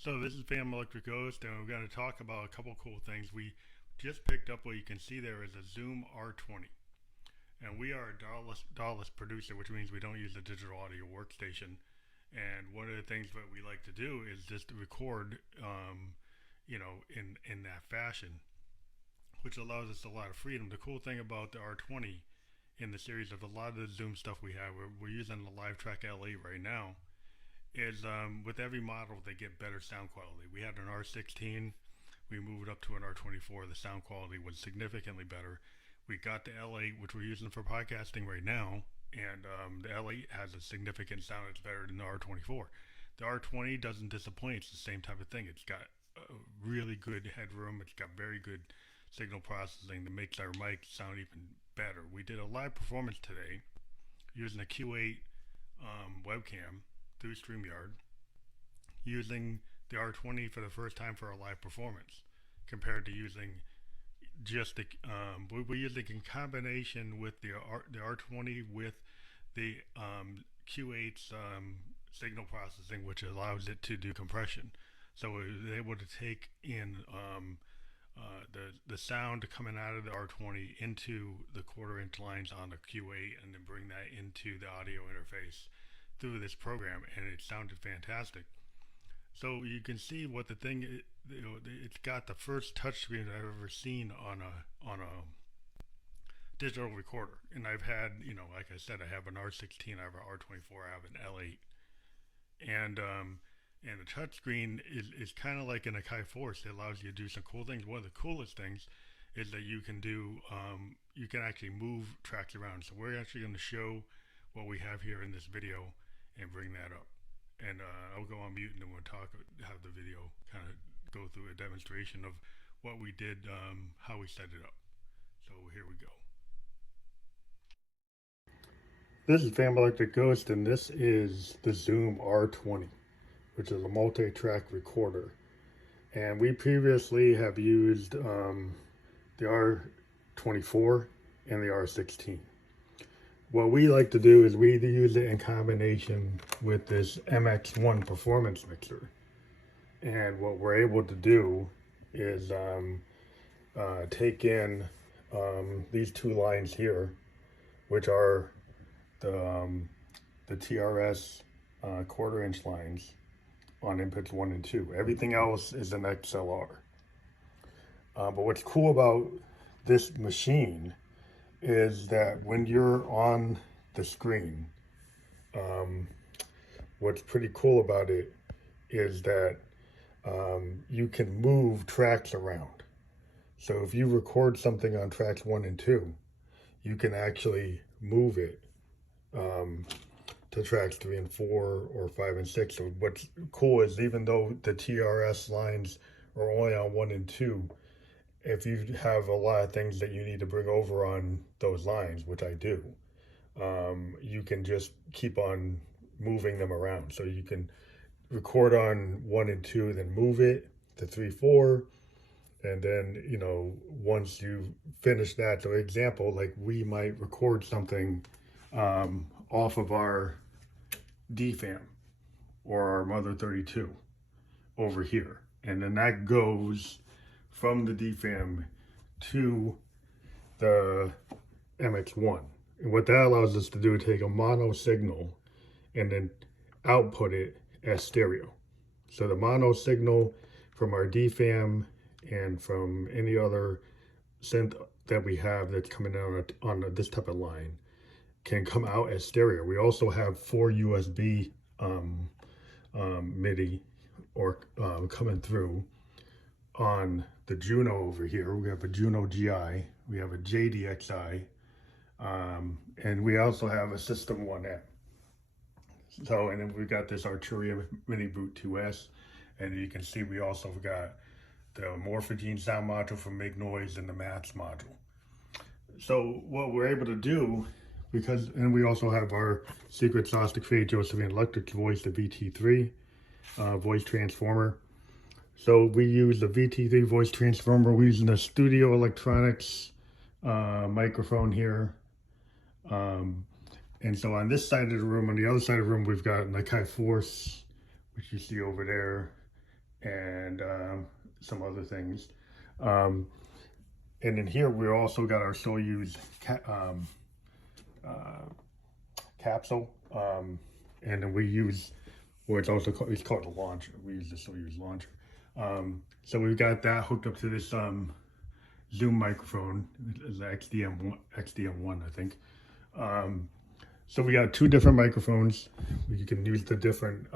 So this is PhantomElectricGhost, and we're going to talk about a couple cool things. We just picked up what you can see there is a Zoom R20, and we are a Dawless producer, which means we don't use a digital audio workstation. And one of the things that we like to do is just record, in that fashion, which allows us a lot of freedom. The cool thing about the R20 in the series of a lot of the Zoom stuff we have, we're using the Live Track LA right now, is with every model they get better sound quality. We had an R16, we moved up to an R24. The sound quality was significantly better. We got the L8, which we're using for podcasting right now, and the L8 has a significant sound that's better than the R24. The R20 doesn't disappoint. It's the same type of thing. It's got a really good headroom. It's got very good signal processing that makes our mic sound even better. We did a live performance today using a Q8 webcam through StreamYard, using the R20 for the first time for a live performance, compared to using just the we're using in combination with the R20 with the Q8's signal processing, which allows it to do compression. So it was able to take in the sound coming out of the R20 into the quarter-inch lines on the Q8, and then bring that into the audio interface through this program, and it sounded fantastic. So you can see what the thing is, it's got the first touchscreen I've ever seen on a digital recorder. And I've had, like I said, I have an R16, I have an R24, I have an L8, and the touchscreen is kind of like an Akai Force. It allows you to do some cool things. One of the coolest things is that you can do, you can actually move tracks around. So we're actually going to show what we have here in this video and bring that up. And I'll go on mute, and then we'll have the video kind of go through a demonstration of what we did, how we set it up. So here we go. This is PhantomElectricGhost, and this is the Zoom R20, which is a multi-track recorder. And we previously have used the R24 and the R16. What we like to do is we use it in combination with this MX1 performance mixer. And what we're able to do is take in these two lines here, which are the TRS quarter-inch lines on inputs 1 and 2. Everything else is an XLR. But what's cool about this machine is that when you're on the screen, what's pretty cool about it is that you can move tracks around. So if you record something on tracks 1 and 2, you can actually move it to tracks 3 and 4 or 5 and 6. So what's cool is, even though the TRS lines are only on 1 and 2, if you have a lot of things that you need to bring over on those lines, which I do, you can just keep on moving them around. So you can record on 1 and 2, then move it to 3, 4, and then, once you finish that, so example, like we might record something off of our DFAM or our Mother 32 over here, and then that goes from the DFAM to the MX1. And what that allows us to do is take a mono signal and then output it as stereo. So the mono signal from our DFAM and from any other synth that we have that's coming out on this type of line can come out as stereo. We also have 4 USB MIDI or coming through on the Juno over here. We have a Juno GI, we have a JDXI, and we also have a System 1M. So, and then we've got this Arturia Mini Boot 2S, and you can see we also got the Morphogene sound module from Make Noise and the Mats module. So what we're able to do, and we also have our secret sauce to create Josephine Electric's voice, the VT3 voice transformer. So we use the VT3 voice transformer. We're using the Studio Electronics microphone here. And so on this side of the room, on the other side of the room, we've got an Akai Force, which you see over there. and some other things. Um, and in here, we also got our Soyuz uh, capsule, and then we use, well, it's called the launcher. We use the Soyuz launcher. So we've got that hooked up to this Zoom microphone, the XDM1, I think. Um, so we got two different microphones. You can use the different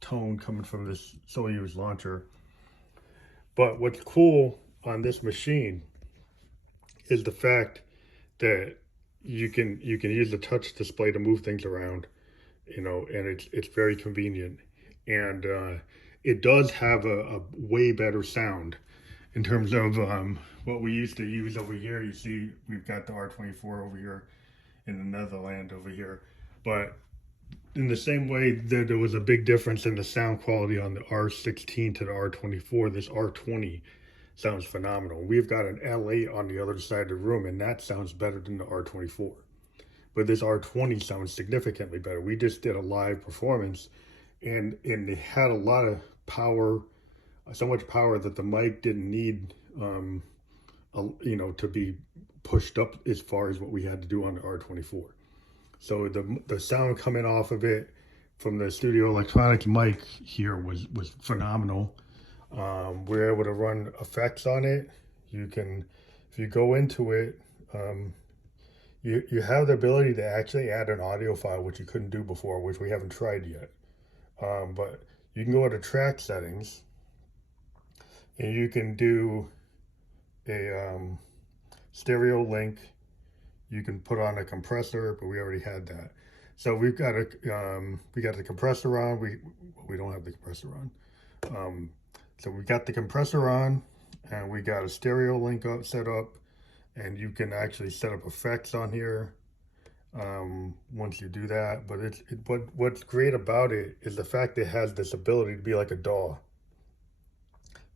tone coming from this Soyuz launcher. But what's cool on this machine is the fact that you can use the touch display to move things around, and it's very convenient, and it does have a way better sound in terms of what we used to use over here. You see, we've got the R24 over here in the Netherlands over here, but in the same way that there was a big difference in the sound quality on the R16 to the R24, this R20 sounds phenomenal. We've got an L8 on the other side of the room, and that sounds better than the R24. But this R20 sounds significantly better. We just did a live performance, and it had a lot of power, so much power that the mic didn't need, to be pushed up as far as what we had to do on the R24. So the sound coming off of it from the Studio Electronics mic here was phenomenal. We're able to run effects on it. You can, if you go into it, you have the ability to actually add an audio file, which you couldn't do before, which we haven't tried yet. But you can go to track settings, and you can do a stereo link. You can put on a compressor, but we already had that. So we got the compressor on. We don't have the compressor on. So we got the compressor on, and we got a stereo link set up, and you can actually set up effects on here once you do that. But what's great about it is the fact that it has this ability to be like a DAW.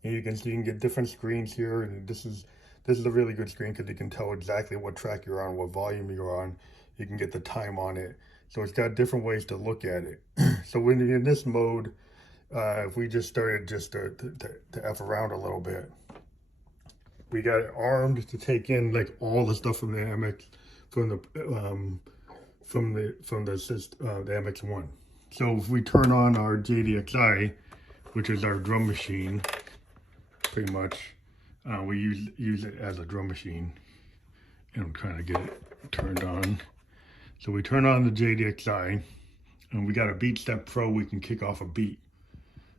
And you can get different screens here, and this is a really good screen because you can tell exactly what track you're on, what volume you're on. You can get the time on it. So it's got different ways to look at it. So when you're in this mode, if we just started to F around a little bit, we got it armed to take in like all the stuff from the MX, from the MX1. So if we turn on our JDXI, which is our drum machine, pretty much, we use it as a drum machine, and I'm trying to get it turned on. So we turn on the JDXI, and we got a Beat Step Pro. We can kick off a beat.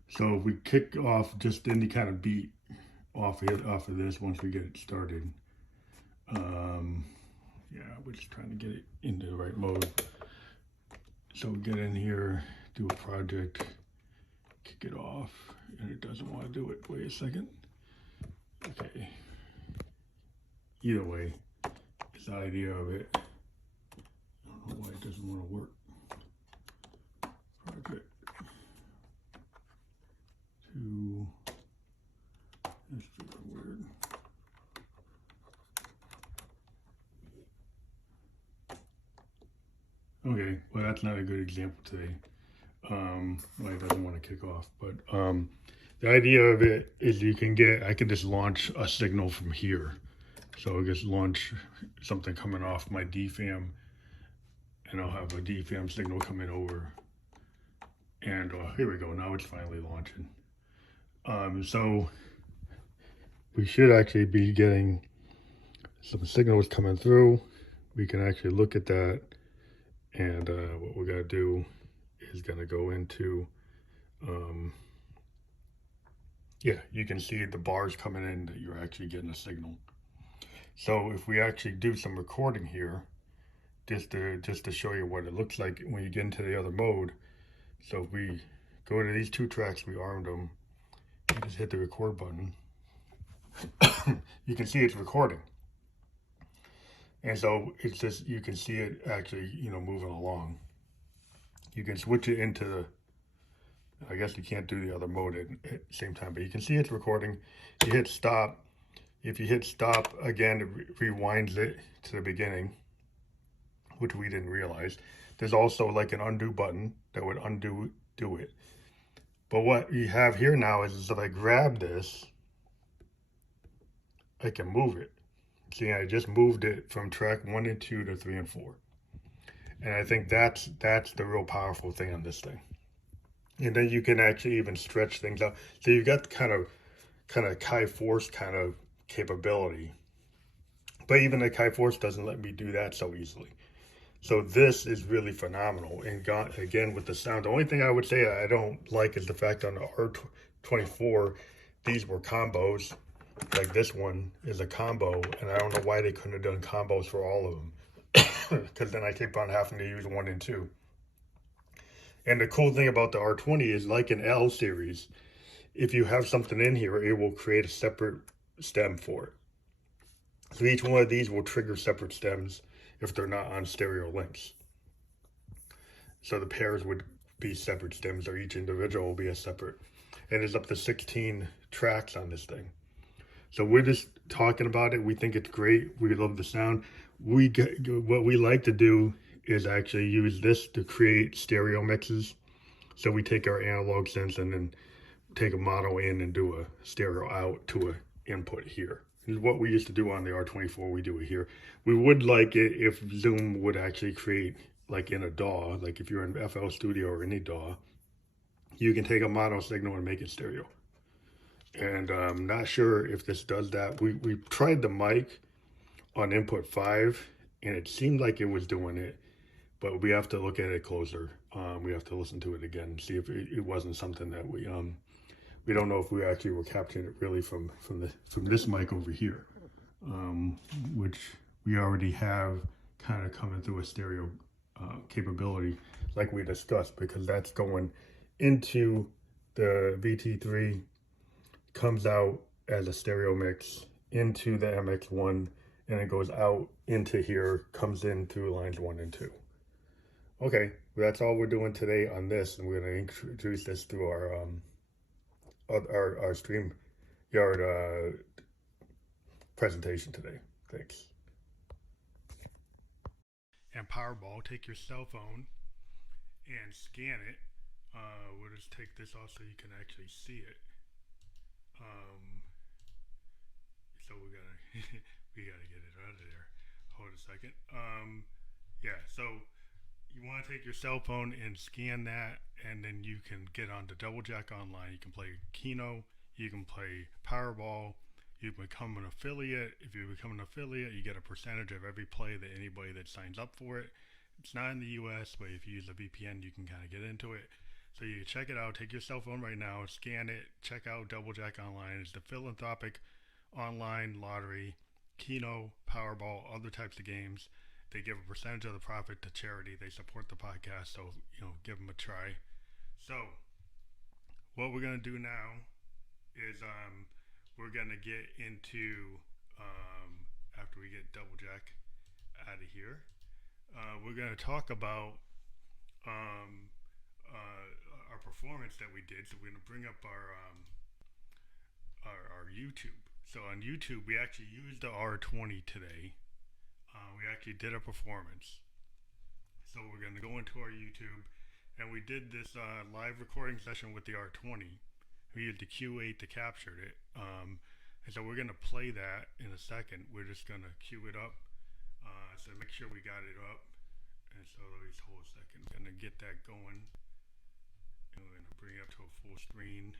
So if we kick off just any kind of beat off of this once we get it started. Yeah, we're just trying to get it into the right mode. So we get in here, do a project, kick it off, and it doesn't want to do it. Wait a second. Okay. Either way, it's the idea of it. I don't know why it doesn't want to work. Project 2. That's super weird. Okay, well that's not a good example today. Why it doesn't want to kick off, but the idea of it is I can just launch a signal from here. So I just launch something coming off my DFAM, and I'll have a DFAM signal coming over. And here we go, now it's finally launching. So we should actually be getting some signals coming through. We can actually look at that, and what we're gonna do is gonna go into, yeah, you can see the bars coming in that you're actually getting a signal. So if we actually do some recording here, just to show you what it looks like when you get into the other mode. So if we go to these two tracks, we armed them, and just hit the record button. You can see it's recording. And so it's just, you can see it actually, moving along. You can switch it into the, I guess you can't do the other mode at the same time, but you can see it's recording. You hit stop. If you hit stop again, it rewinds it to the beginning, which we didn't realize. There's also like an undo button that would undo it. But what you have here now is if I grab this, I can move it. See, I just moved it from track 1 and 2 to 3 and 4. And I think that's the real powerful thing on this thing. And then you can actually even stretch things out. So you've got kind of Chi Force kind of capability. But even the Chi Force doesn't let me do that so easily. So this is really phenomenal. And again, with the sound, the only thing I would say I don't like is the fact on the R24, these were combos. Like this one is a combo, and I don't know why they couldn't have done combos for all of them. Because then I keep on having to use 1 and 2. And the cool thing about the R20 is, like an L series, if you have something in here, it will create a separate stem for it. So each one of these will trigger separate stems if they're not on stereo links. So the pairs would be separate stems, or each individual will be a separate. And there's up to 16 tracks on this thing. So we're just talking about it. We think it's great. We love the sound. What we like to do is actually use this to create stereo mixes. So we take our analog sense and then take a mono in and do a stereo out to an input here. This is what we used to do on the R24. We do it here. We would like it if Zoom would actually create, like in a DAW, like if you're in FL Studio or any DAW, you can take a mono signal and make it stereo. And I'm not sure if this does that. We tried the mic on input 5, and it seemed like it was doing it, but we have to look at it closer. We have to listen to it again and see if it wasn't something that we don't know if we actually were capturing it really from this mic over here, which we already have kind of coming through a stereo capability like we discussed, because that's going into the VT3, comes out as a stereo mix into the MX1, and it goes out into here, comes in through lines 1 and 2. Okay, that's all we're doing today on this, and we're going to introduce this through our StreamYard presentation today. Thanks. And Powerball, take your cell phone and scan it. We'll just take this off so you can actually see it. So we gotta get it out of there. Hold a second. Yeah, so you want to take your cell phone and scan that, and then you can get on to Double Jack Online. You can play Keno, you can play Powerball, you can become an affiliate. If you become an affiliate, you get a percentage of every play that anybody that signs up for it. It's not in the US, but if you use a VPN, you can kind of get into it. So you can check it out. Take your cell phone right now, scan it, check out Double Jack Online. It's the philanthropic online lottery, Keno, Powerball, other types of games. They give a percentage of the profit to charity. They support the podcast, so give them a try. So what we're gonna do now is we're gonna get into after we get Double Jack out of here, we're gonna talk about our performance that we did. So we're gonna bring up our YouTube. So on YouTube, we actually used the R20 today. We actually did a performance. So we're going to go into our YouTube, and we did this live recording session with the R20. We used the Q8 to capture it. And so we're going to play that in a second. We're just going to cue it up. So make sure we got it up. And so let's hold a second. I'm going to get that going. And we're going to bring it up to a full screen.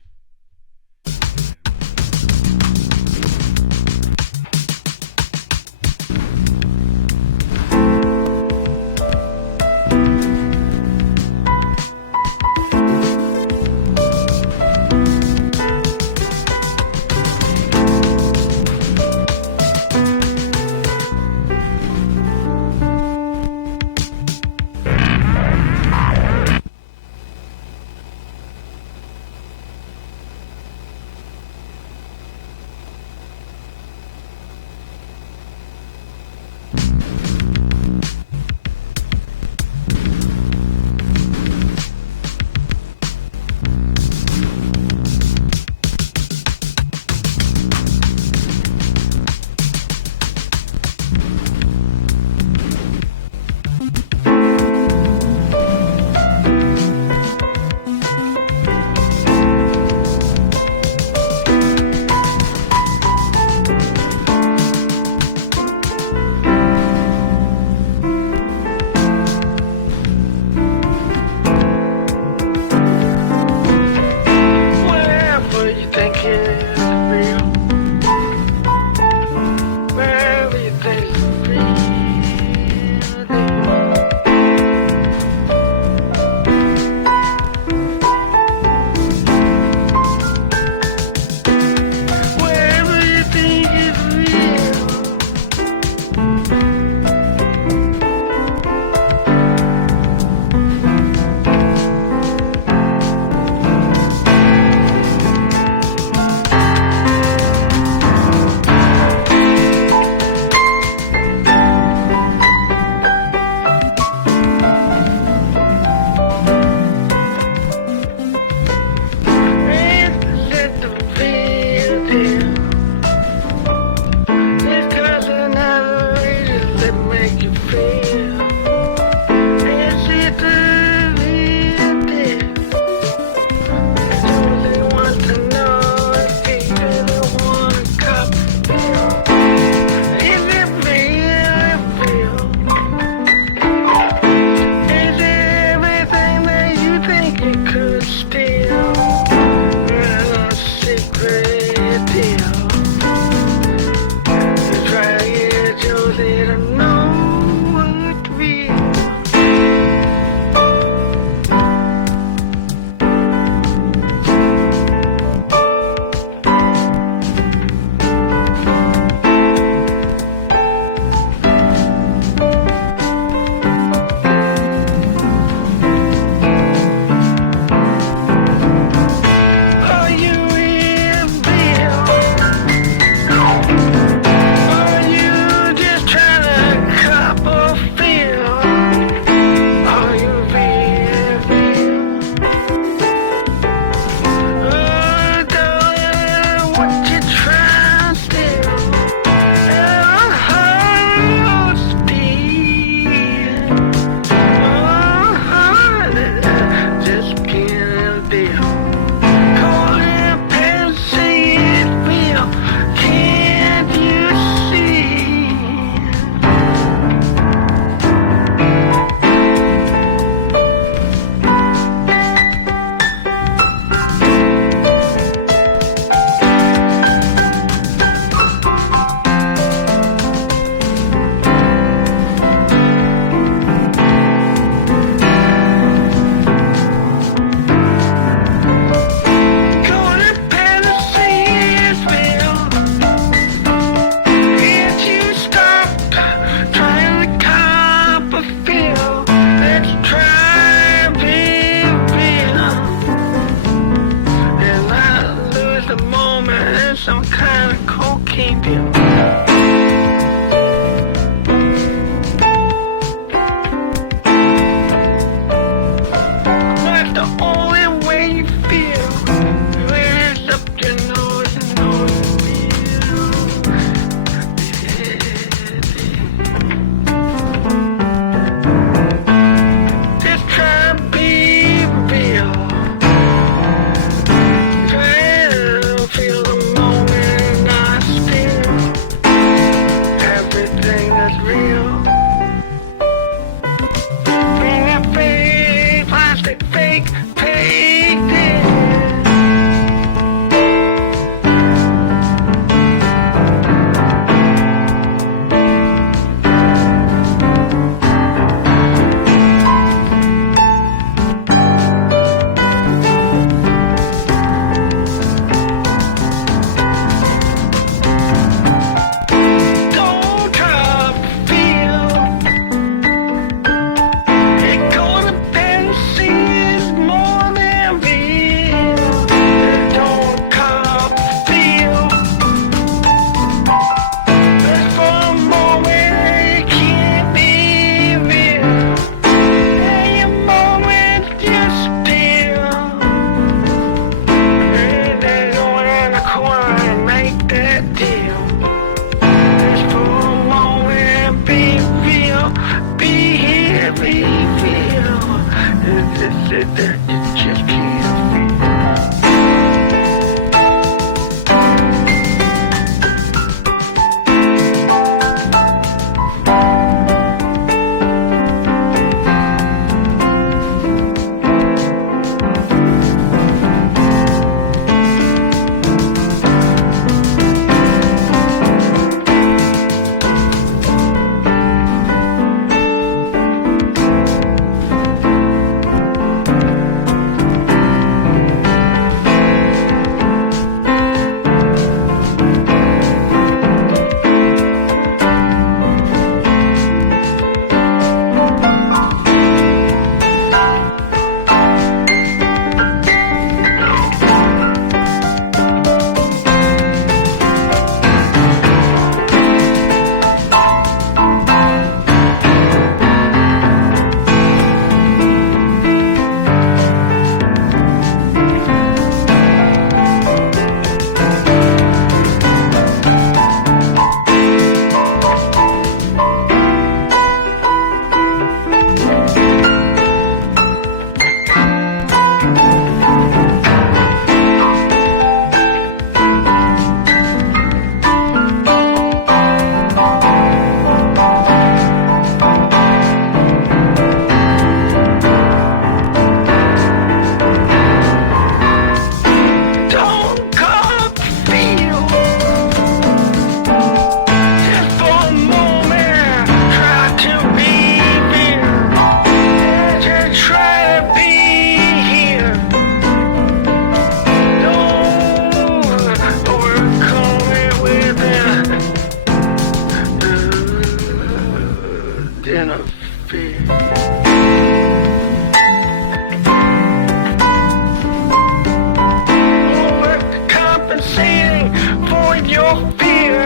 fear.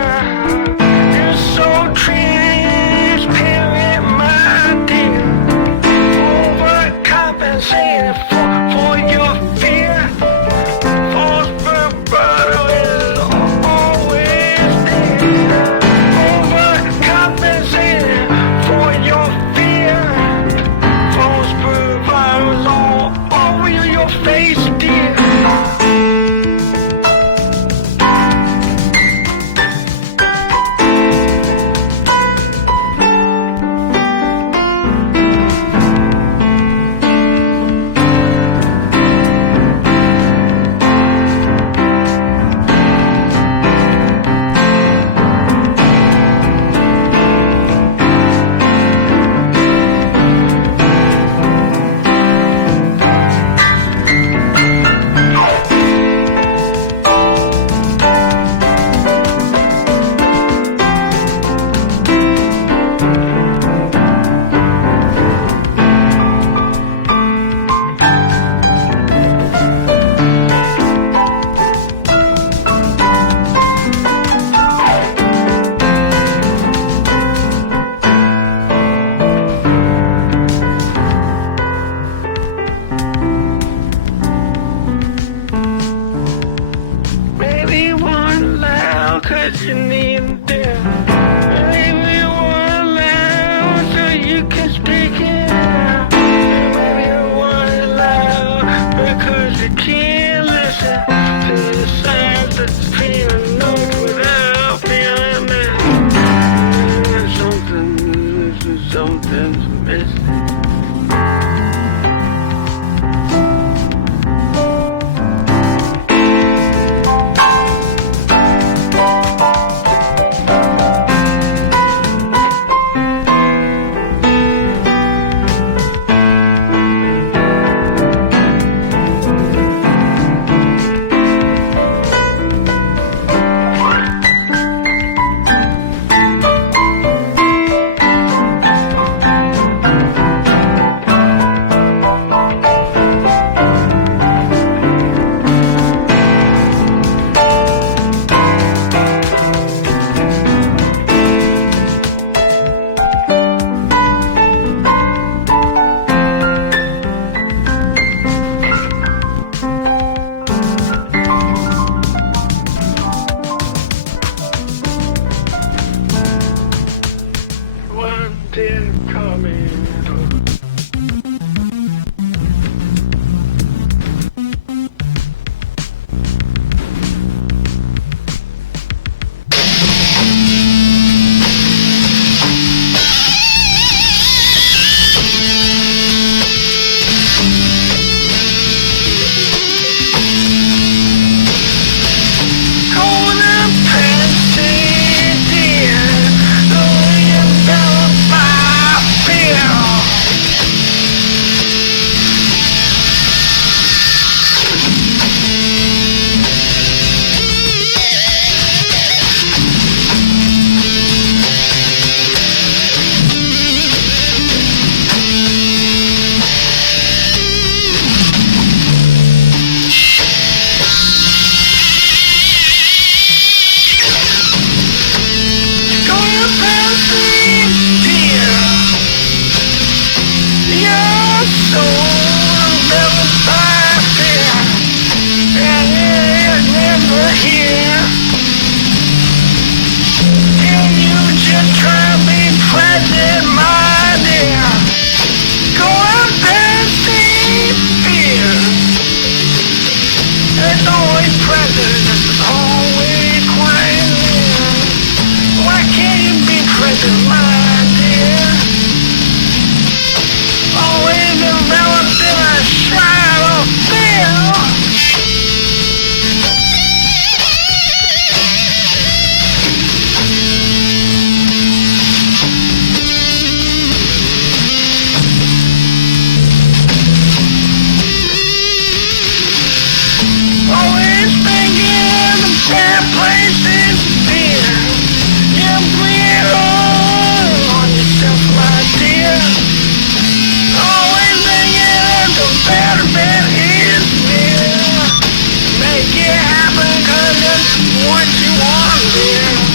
You're so transparent, my dear. Overcompensating for your fear. False bravado is always there. Overcompensating for your fear. False bravado is all over your face, dear. Maybe one loud 'cause you need them. Maybe one loud so you can speak it out. Maybe one loud because you can't listen to the sounds that's feeling notes without feeling it. Something's missing. One day coming. Places, dear, you bring it on. dear.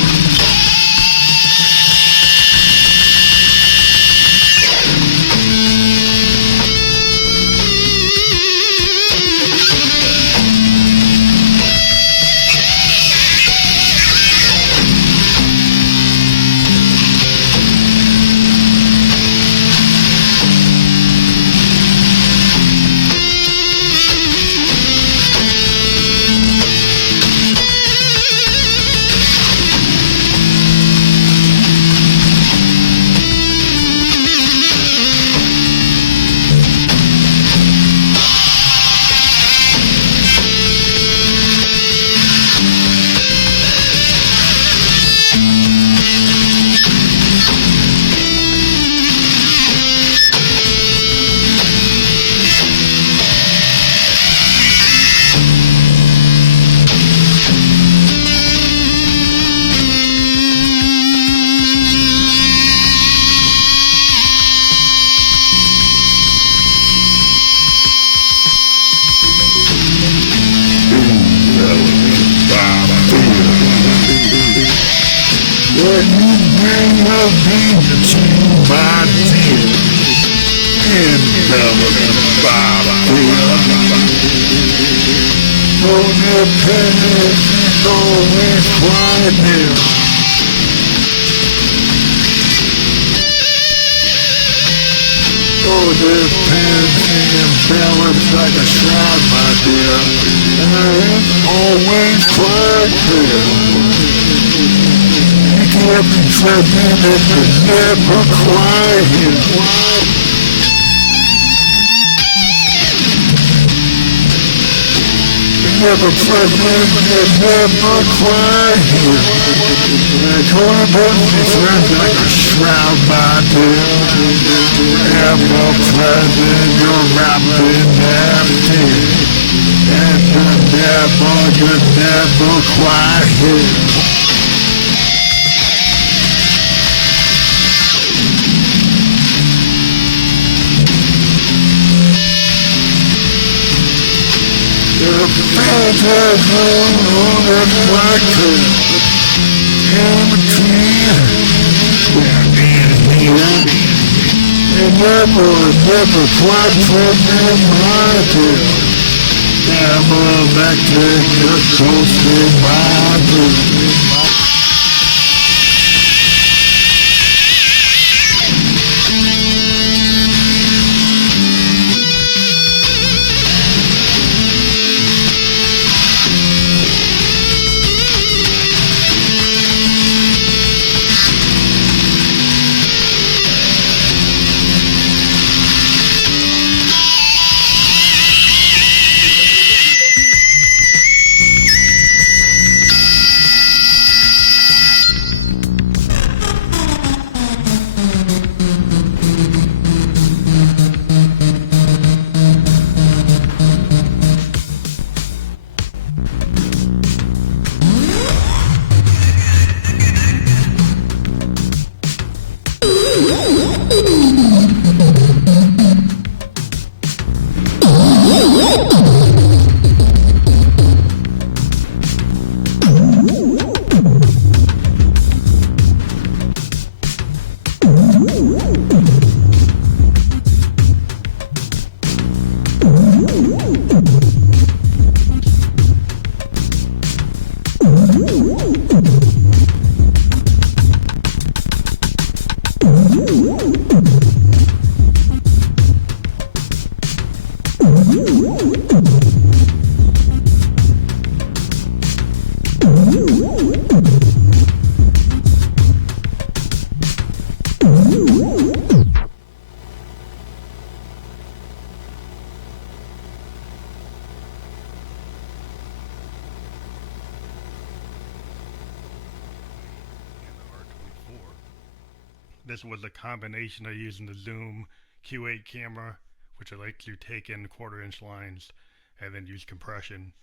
This was a combination of using the Zoom Q8 camera, which I like to take in quarter-inch lines, and then use compression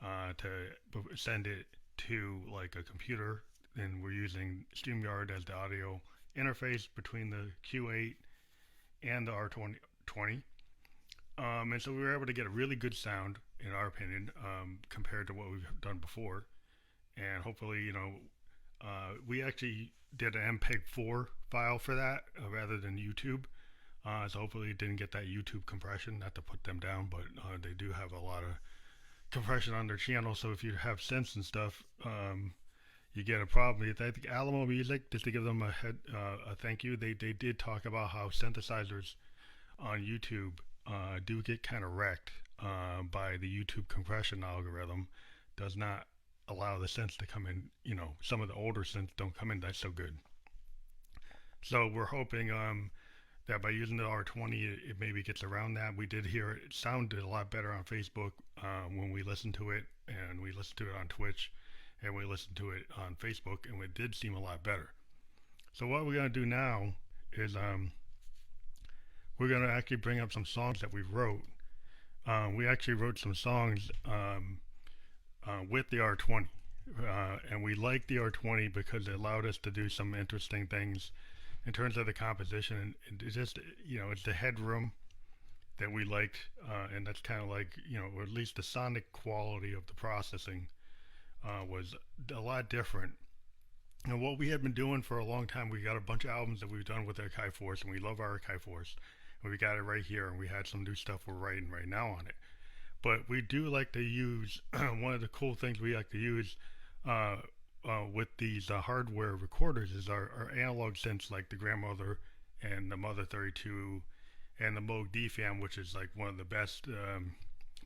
to send it to like a computer. And we're using StreamYard as the audio interface between the Q8 and the R20. And so we were able to get a really good sound, in our opinion, compared to what we've done before. And hopefully, We actually did an MPEG-4 file for that rather than YouTube. So hopefully it didn't get that YouTube compression. Not to put them down, but they do have a lot of compression on their channel. So if you have synths and stuff, you get a problem. I think Alamo Music, just to give them a thank you, they did talk about how synthesizers on YouTube do get kind of wrecked by the YouTube compression algorithm. Does not allow the synths to come in. You know, some of the older synths don't come in that so good. So we're hoping that by using the R20, it maybe gets around that. We did hear it sounded a lot better on Facebook when we listened to it, and we listened to it on Twitch, and we listened to it on Facebook, and it did seem a lot better. So what we're going to do now is we're going to actually bring up some songs that we wrote. We actually wrote some songs with the R20, and we liked the R20 because it allowed us to do some interesting things in terms of the composition. And it's just, you know, it's the headroom that we liked, and that's kind of like, you know, or at least the sonic quality of the processing was a lot different. And what we had been doing for a long time, we got a bunch of albums that we've done with Archive Force, and we love our Archive Force. And we got it right here, and we had some new stuff we're writing right now on it. But we do like to use, one of the cool things we like to use with these hardware recorders is our analog synths, like the Grandmother and the Mother 32 and the Moog DFAM, which is like one of the best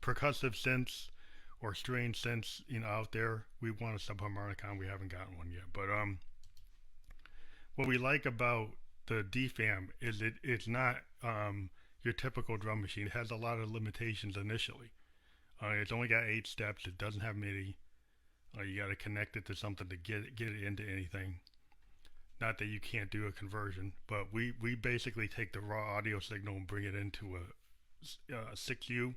percussive synths or strange synths, you know, out there. We want a subharmonicon, we haven't gotten one yet. But what we like about the DFAM is it's not your typical drum machine. It has a lot of limitations initially. It's only got 8 steps. It doesn't have MIDI. You got to connect it to something to get it into anything. Not that you can't do a conversion, but we basically take the raw audio signal and bring it into a 6U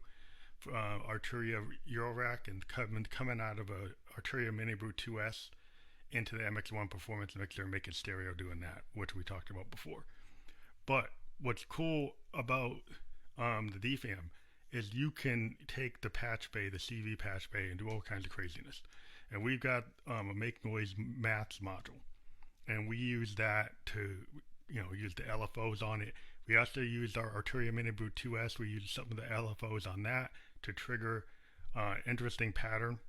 Arturia Eurorack, and coming out of a Arturia Mini Brute 2S into the MX1 Performance Mixer and make it stereo doing that, which we talked about before. But what's cool about the DFAM is you can take the patch bay, the CV patch bay, and do all kinds of craziness. And we've got a Make Noise Maths module, and we use that to, you know, use the LFOs on it. We also used our Arturia Mini Brute 2S. We used some of the LFOs on that to trigger interesting pattern,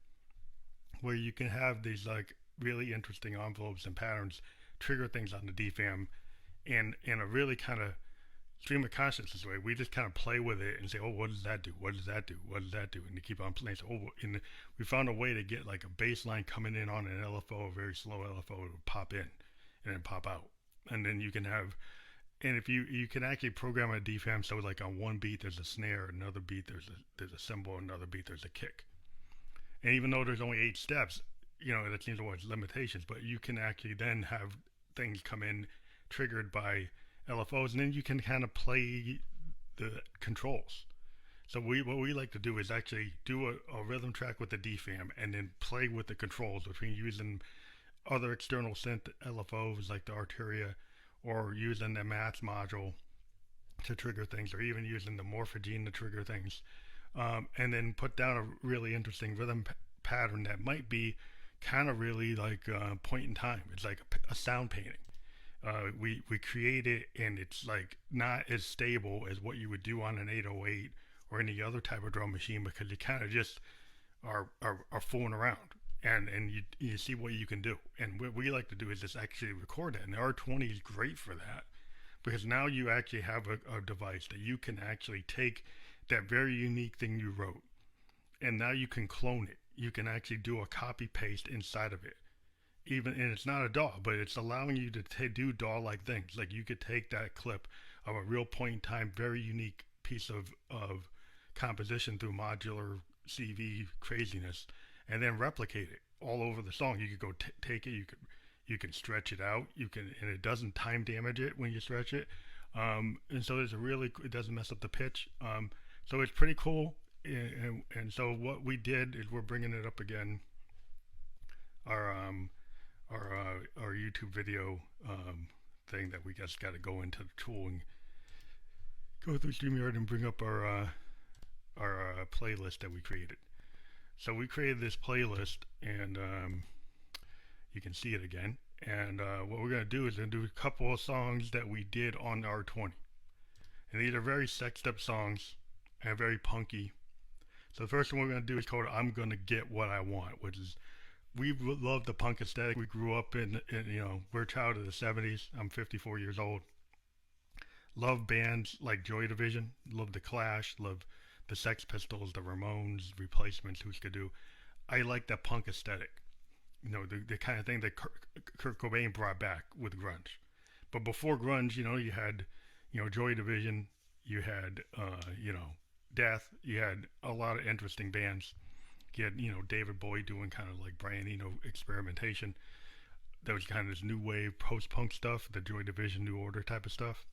where you can have these like really interesting envelopes and patterns trigger things on the DFAM in a really kind of stream of consciousness way. We just kind of play with it and say, oh, what does that do? What does that do? What does that do? And you keep on playing. So, and we found a way to get like a bass line coming in on an LFO, a very slow LFO, it would pop in and then pop out. And then you can have, and if you can actually program a DFAM so like on one beat there's a snare, another beat there's a cymbal, another beat there's a kick. And even though there's only 8 steps, you know, that seems to watch limitations, but you can actually then have things come in triggered by LFOs, and then you can kind of play the controls. So what we like to do is actually do a rhythm track with the DFAM and then play with the controls between using other external synth LFOs like the Arturia, or using the Maths module to trigger things, or even using the Morphogene to trigger things, and then put down a really interesting rhythm pattern that might be kind of really like point in time. It's like a sound painting. We create it, and it's like not as stable as what you would do on an 808 or any other type of drum machine, because you kind of just are fooling around, and you see what you can do. And what we like to do is just actually record it, and the R20 is great for that, because now you actually have a device that you can actually take that very unique thing you wrote, and now you can clone it. You can actually do a copy paste inside of it. And it's not a DAW, but it's allowing you to do DAW-like things. Like you could take that clip of a real point in time, very unique piece of composition through modular CV craziness, and then replicate it all over the song. You could go take it, you can stretch it out, and it doesn't time damage it when you stretch it. And so it doesn't mess up the pitch. So it's pretty cool. And so what we did is we're bringing it up again. Our YouTube video thing that we just got to go into the tool and go through StreamYard and bring up our playlist that we created. So we created this playlist, and you can see it again. And what we're gonna do is do a couple of songs that we did on R20, and these are very sexed up songs and very punky. So the first one we're gonna do is called "I'm Gonna Get What I Want," which is we love the punk aesthetic. We grew up in we're a child of the '70s. I'm 54 years old. Love bands like Joy Division. Love the Clash. Love the Sex Pistols, the Ramones, Replacements, Who's Could Do. I like that punk aesthetic. The kind of thing that Kurt Cobain brought back with grunge. But before grunge, you had, Joy Division, you had, Death, you had a lot of interesting bands. You had, David Bowie doing kind of like Brian Eno experimentation. That was kind of this new wave post-punk stuff, the Joy Division, New Order type of stuff.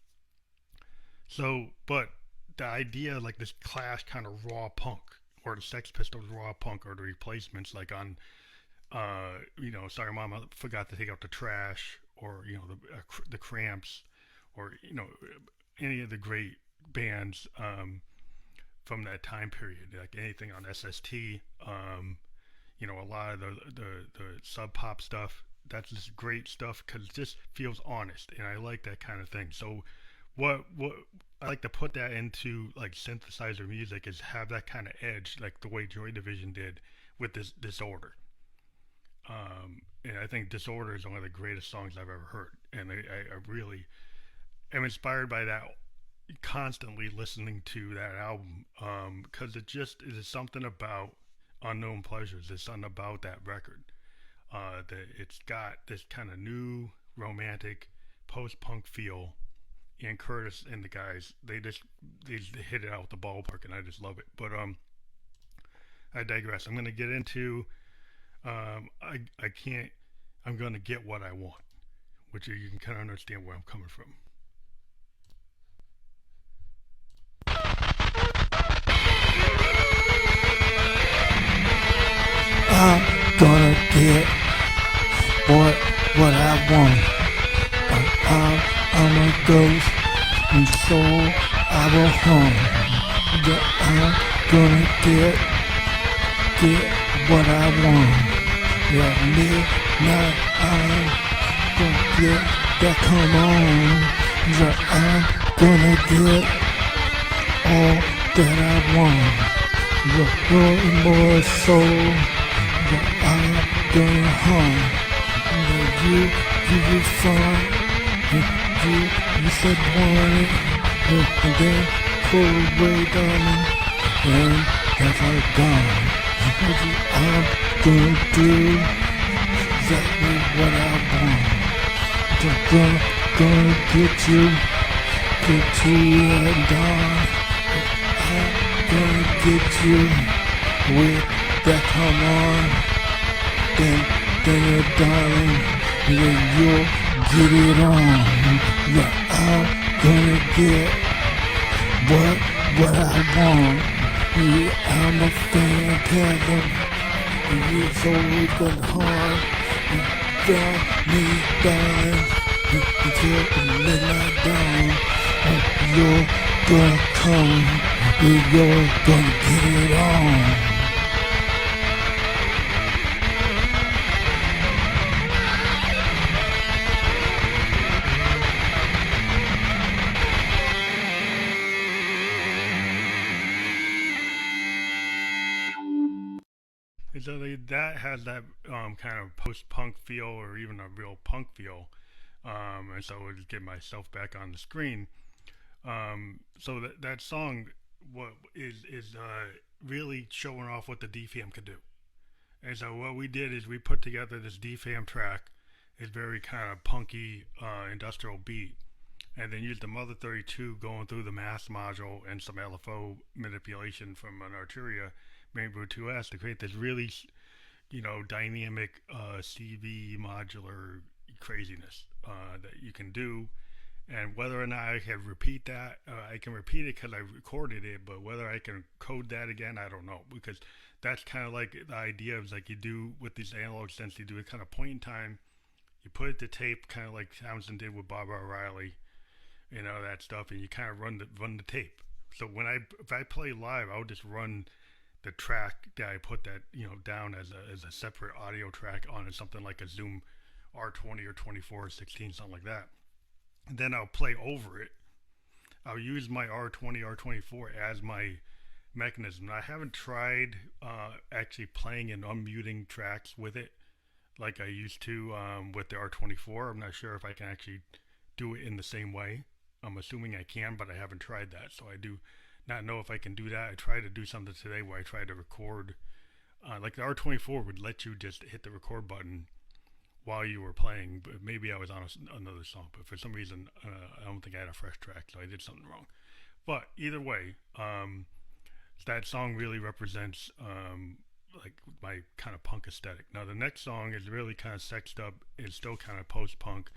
So, but the idea, like this Clash kind of raw punk, or the Sex Pistols raw punk, or the Replacements, like on Sorry Mom, I forgot to take out the trash, or the Cramps, or any of the great bands from that time period, like anything on SST, a lot of the sub pop stuff. That's just great stuff because it just feels honest, and I like that kind of thing. So, what I like to put that into like synthesizer music is have that kind of edge, like the way Joy Division did with this Disorder. And I think Disorder is one of the greatest songs I've ever heard. And I really am inspired by that, constantly listening to that album. Because it is something about Unknown Pleasures. There's something about that record. That it's got this kind of new, romantic, post-punk feel. And Curtis and the guys, they hit it out with the ballpark, and I just love it. But I digress. I'm going to get into I can't. I'm gonna get what I want, which you can kind of understand where I'm coming from. I'm gonna get what I want. I'm a ghost, and so I will haunt. I'm gonna get what I want. At midnight, I'm gonna get that come on. I'm gonna get all that I want. More and more soul, I'm gonna harm. You fun, you said want it, and then pull away, darling, and that's all gone. I'm gonna do exactly what I want. I'm gonna get you at dawn. I'm gonna get you with that come on. Then darling, then you'll get it on. Yeah, I'm gonna get what I want. Yeah, I'm a phantasm. It's always been hard. You got me, darling, until the midnight dawn. You're gonna come, you're gonna get it on. So that has that kind of post-punk feel, or even a real punk feel. And so I'll just get myself back on the screen. So that song is really showing off what the DFAM could do. And so what we did is we put together this DFAM track. It's very kind of punky industrial beat. And then used the Mother 32 going through the mass module and some LFO manipulation from an Arturia Rainbow 2S to create this really, dynamic CV modular craziness that you can do. And whether or not I can repeat that, I can repeat it because I recorded it, but whether I can code that again, I don't know. Because that's kind of like the idea of like you do with these analog synths, you do a kind of point in time, you put it to tape, kind of like Townsend did with Barbara O'Reilly, that stuff, and you kind of run the tape. So if I play live, I'll just run the track that I put that down as a separate audio track on something like a Zoom R20 or 24 or 16, something like that. And then I'll play over it. I'll use my R20 R24 as my mechanism. I haven't tried actually playing and unmuting tracks with it like I used to with the R24. I'm not sure if I can actually do it in the same way. I'm assuming I can, but I haven't tried that, so I do not know if I can do that. I tried to do something today where I tried to record, like the R24 would let you just hit the record button while you were playing, but maybe I was on another song, but for some reason I don't think I had a fresh track, so I did something wrong. But either way, that song really represents like my kind of punk aesthetic. Now the next song is really kind of sexed up. It's still kind of post-punk.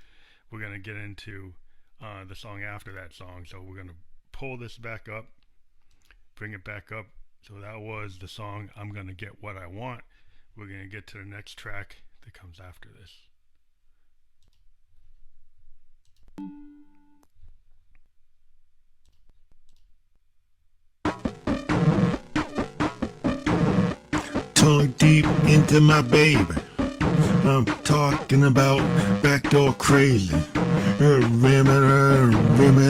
We're gonna get into the song after that song, so we're gonna pull this back up, bring it back up. So that was the song "I'm Gonna Get What I Want." We're gonna get to the next track that comes after this. Tongue deep into my baby. I'm talking about backdoor crazy. Rimming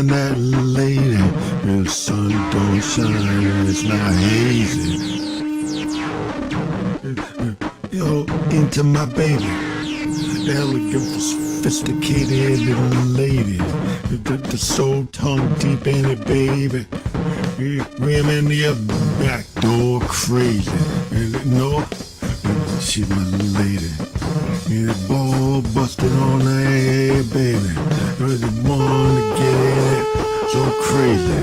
that lady. The sun don't shine, it's not hazy. Yo, into my baby. Elegant, sophisticated little lady. The soul tongue deep in it, baby. Rimming your backdoor crazy. And no, she's my lady. The ball busted on her head, baby. Really wanna get it so crazy.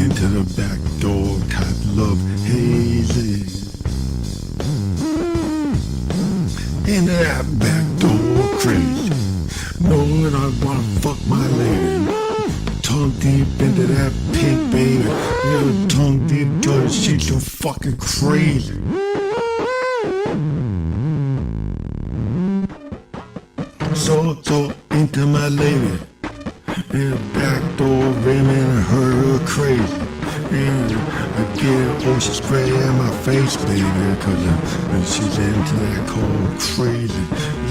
Into the back door, type love hazy. Into that back door, crazy. Knowing I wanna fuck my lady. Tongue deep into that pink, baby. Yeah, tongue deep to the sheets so fucking crazy. So into my lady. And back door rimming her crazy. And I get ocean spray in my face, baby, cause she's into that cold crazy.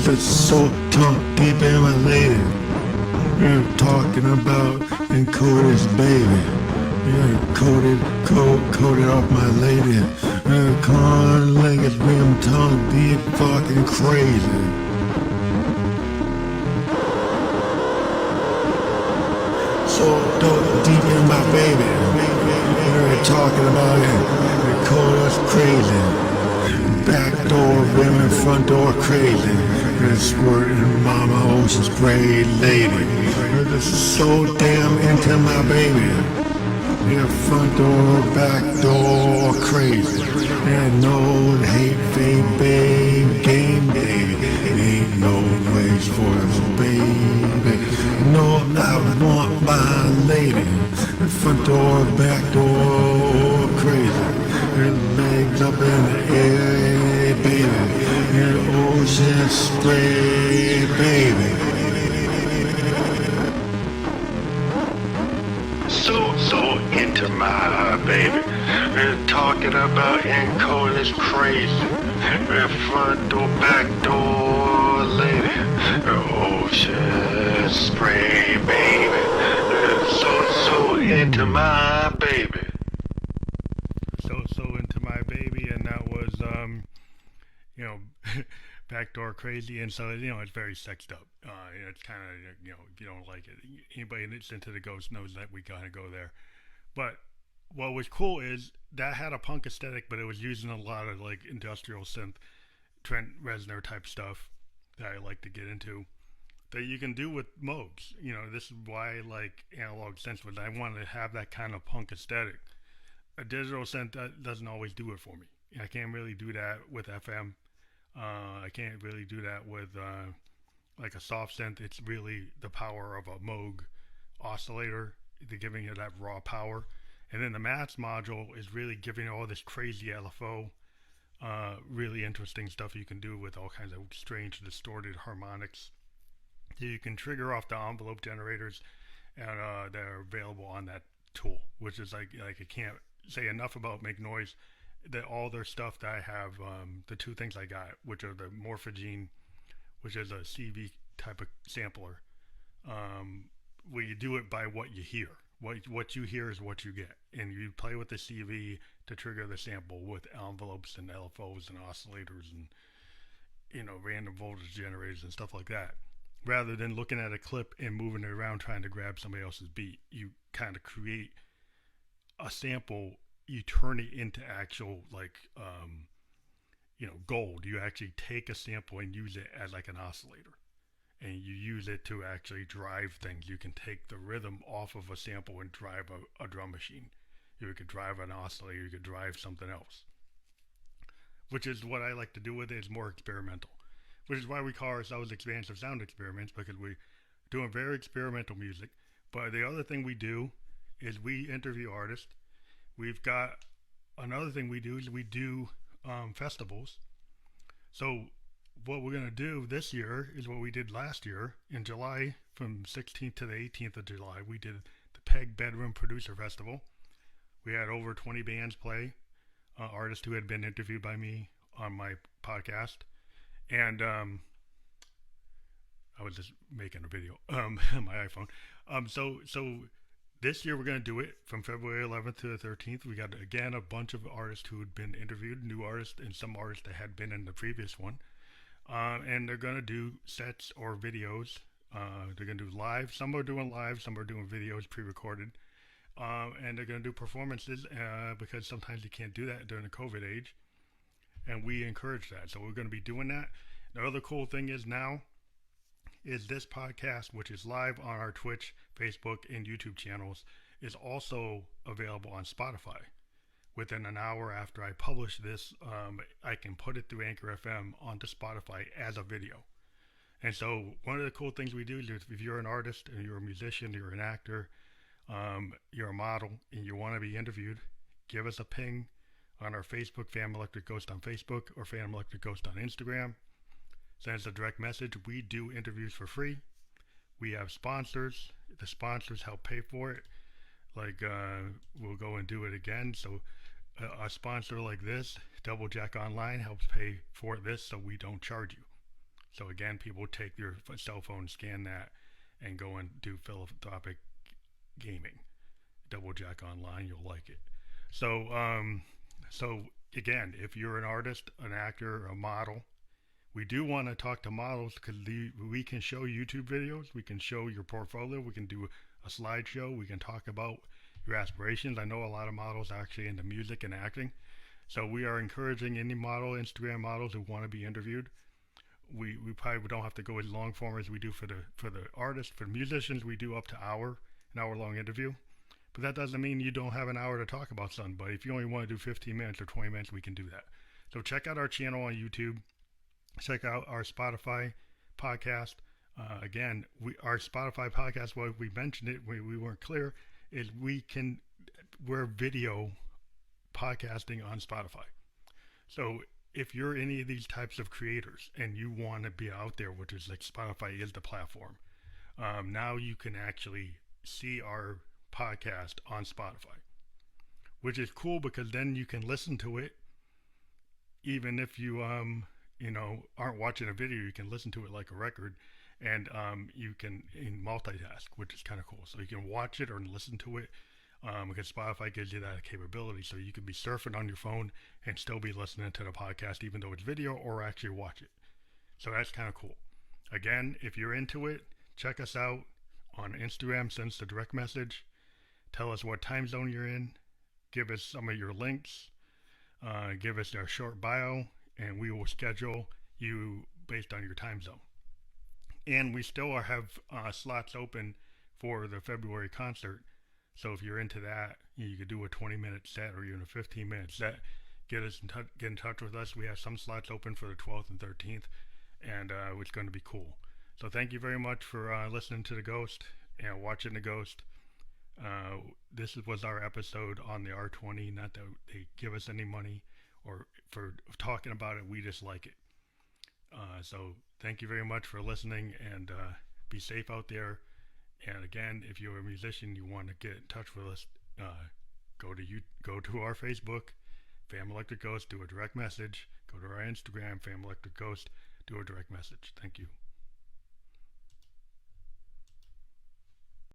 That's so tongue deep in my lady. And talking about encoded, baby. Yeah, coated off my lady. Con-legged rim tongue deep fucking crazy. So deep in my baby, we're talking about it. The chorus crazy, back door women, front door crazy. And squirting mama ocean spray lady. This is so damn into my baby. Yeah, front door, back door crazy. And no hate, fame, babe, game, baby. Ain't no ways for us, baby. No, I want my lady. Front door, back door, crazy. Her legs up in the air, baby. Her ocean spray, baby. So into my baby. Talking about encode is crazy. Front door, back door, lady. Ocean spray, baby. So into my baby. So into my baby, and that was backdoor crazy, and so it's very sexed up. It's kind of if you don't like it, anybody that's into the ghost knows that we gotta go there. But what was cool is that had a punk aesthetic, but it was using a lot of like industrial synth, Trent Reznor type stuff that I like to get into. That you can do with Moogs. This is why I like analog synths, was I wanted to have that kind of punk aesthetic. A digital synth doesn't always do it for me. I can't really do that with FM. I can't really do that with like a soft synth. It's really the power of a Moog oscillator, giving you that raw power. And then the Mats module is really giving you all this crazy LFO, really interesting stuff you can do with all kinds of strange distorted harmonics. So you can trigger off the envelope generators and that are available on that tool, which is like I can't say enough about Make Noise that all their stuff that I have, the two things I got, which are the Morphogene, which is a CV type of sampler, um, where you do it by what you hear. What you hear is what you get, and you play with the CV to trigger the sample with envelopes and LFOs and oscillators and random voltage generators and stuff like that. Rather than looking at a clip and moving it around trying to grab somebody else's beat, you kind of create a sample. You turn it into actual gold. You actually take a sample and use it as like an oscillator, and you use it to actually drive things. You can take the rhythm off of a sample and drive a drum machine. You could drive an oscillator. You could drive something else, which is what I like to do with it. It's more experimental, which is why we call ourselves Expansive Sound Experiments, because we're doing very experimental music. But the other thing we do is we interview artists. We've got another thing we do is we do festivals. So what we're going to do this year is what we did last year in July, from 16th to the 18th of July. We did the Peg Bedroom Producer Festival. We had over 20 bands play, artists who had been interviewed by me on my podcast. And I was just making a video on my iPhone. So this year we're going to do it from February 11th to the 13th. We got, again, a bunch of artists who had been interviewed, new artists, and some artists that had been in the previous one. And they're going to do sets or videos. They're going to do live. Some are doing live. Some are doing videos pre-recorded. And they're going to do performances because sometimes you can't do that during the COVID age. And we encourage that. So we're going to be doing that. The other cool thing is now is this podcast, which is live on our Twitch, Facebook, and YouTube channels, is also available on Spotify. Within an hour after I publish this, I can put it through Anchor FM onto Spotify as a video. And so one of the cool things we do is if you're an artist and you're a musician, you're an actor, you're a model, and you want to be interviewed, give us a ping on our Facebook, PhantomElectricGhost on Facebook, or PhantomElectricGhost on Instagram. Send us a direct message. We do interviews for free. We have sponsors. The sponsors help pay for it. We'll go and do it again. So a sponsor like this, Double Jack Online, helps pay for this so we don't charge you. So again, people take your cell phone, scan that, and go and do philanthropic gaming. Double Jack Online, you'll like it. So again, if you're an artist, an actor, a model, we do want to talk to models because we can show YouTube videos, we can show your portfolio, we can do a slideshow, we can talk about your aspirations. I know a lot of models are actually into music and acting, so we are encouraging any model, Instagram models who want to be interviewed. We probably don't have to go as long form as we do for the artists. For musicians, we do up to an hour long interview. But that doesn't mean you don't have an hour to talk about something. But if you only want to do 15 minutes or 20 minutes, we can do that. So check out our channel on YouTube. Check out our Spotify podcast. Again, our Spotify podcast, well, we mentioned it, we weren't clear, is we're video podcasting on Spotify. So if you're any of these types of creators and you want to be out there, which is like Spotify is the platform, now you can actually see our podcast on Spotify, which is cool because then you can listen to it even if you aren't watching a video. You can listen to it like a record, and you can multitask, which is kind of cool. So you can watch it or listen to it because Spotify gives you that capability. So you can be surfing on your phone and still be listening to the podcast even though it's video, or actually watch it. So that's kind of cool. Again, if you're into it, check us out on Instagram. Send us a direct message. Tell us what time zone you're in. Give us some of your links. Give us a short bio, and we will schedule you based on your time zone. And we still have slots open for the February concert. So if you're into that, you could do a 20-minute set or even a 15-minute set. Get in touch with us. We have some slots open for the 12th and 13th, and it's going to be cool. So thank you very much for listening to The Ghost and watching The Ghost. This was our episode on the R20. Not that they give us any money or for talking about it. We just like it. So thank you very much for listening, and be safe out there. And again, if you're a musician, you want to get in touch with us, go to our Facebook, PhantomElectricGhost, do a direct message. Go to our Instagram, PhantomElectricGhost, do a direct message. Thank you.